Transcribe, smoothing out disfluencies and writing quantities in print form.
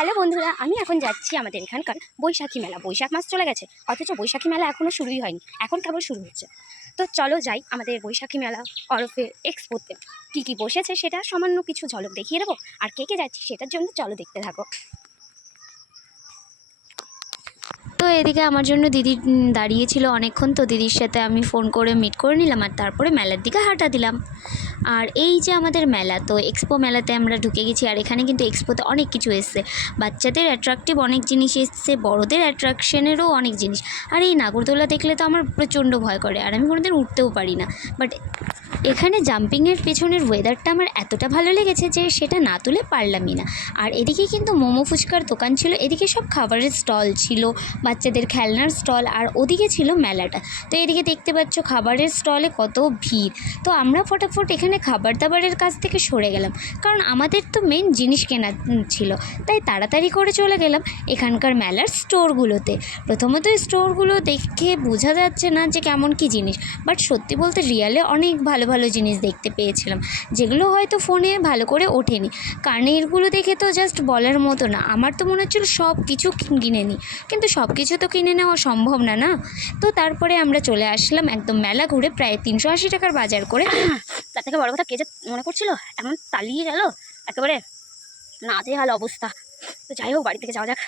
Hello বন্ধুরা, আমি এখন যাচ্ছি আমাদের এখানকার বৈশাখী মেলা। বৈশাখ মাস চলে গেছে, অথচ বৈশাখী মেলা এখনও শুরুই হয়নি, এখন কেবল শুরু হচ্ছে। তো চলো যাই আমাদের বৈশাখী মেলা ওরফে এক্সপোতে। কী বসেছে সেটা সামান্য কিছু ঝলক দেখিয়ে দেবো, আর কে যাচ্ছি সেটার জন্য চলো দেখতে থাকো। তো এদিকে আমার জন্য দিদি দাঁড়িয়েছিল অনেকক্ষণ, তো দিদির সাথে আমি ফোন করে মিট করে নিলাম আর তারপরে মেলার দিকে হাঁটা দিলাম। আর এই যে আমাদের মেলা, তো এক্সপো মেলাতে আমরা ঢুকে গেছি। আর এখানে কিন্তু এক্সপোতে অনেক কিছু এসছে, বাচ্চাদের অ্যাট্রাকটিভ অনেক জিনিস এসছে, বড়দের অ্যাট্রাকশনেরও অনেক জিনিস। আর এই নাগরদোলা দেখলে তো আমার প্রচণ্ড ভয় করে, আর আমি কোনোদিন উঠতেও পারি না। বাট এখানে জাম্পিংয়ের পেছনের ওয়েদারটা আমার এতটা ভালো লেগেছে যে সেটা না তুলে পারলামই না। আর এদিকে কিন্তু মোমো ফুচকার দোকান ছিল, এদিকে সব খাবারের স্টল ছিল, বাচ্চাদের খেলনার স্টল, আর ওদিকে ছিল মেলাটা। তো এদিকে দেখতে পাচ্ছ খাবারের স্টলে কত ভিড়। তো আমরা ফটাফট এখানে খাবার দাবারের কাছ থেকে সরে গেলাম, কারণ আমাদের তো মেন জিনিস কেনা ছিল। তাই তাড়াতাড়ি করে চলে গেলাম এখানকার মেলার স্টোরগুলোতে। প্রথমত স্টোরগুলো দেখে বোঝা যাচ্ছে না যে কেমন কি জিনিস, বাট সত্যি বলতে রিয়ালে অনেক ভালো ভালো জিনিস দেখতে পেয়েছিলাম, যেগুলো হয়তো ফোনে ভালো করে ওঠেনি। কানেরগুলো দেখে তো জাস্ট বলার মতো না, আমার তো মনে হচ্ছিল সব কিছু কিনে নিই, কিন্তু সব কিছু তো কিনে নেওয়া সম্ভব না না। তো তারপরে আমরা চলে আসলাম একদম মেলা ঘুরে, প্রায় 380 টাকার বাজার করে। তার থেকে বড় কথা, কে যে মনে করছিল এমন তালিয়ে গেল, একেবারে নাজেহাল অবস্থা। তো যাই হোক, বাড়ি থেকে যাওয়া যাক।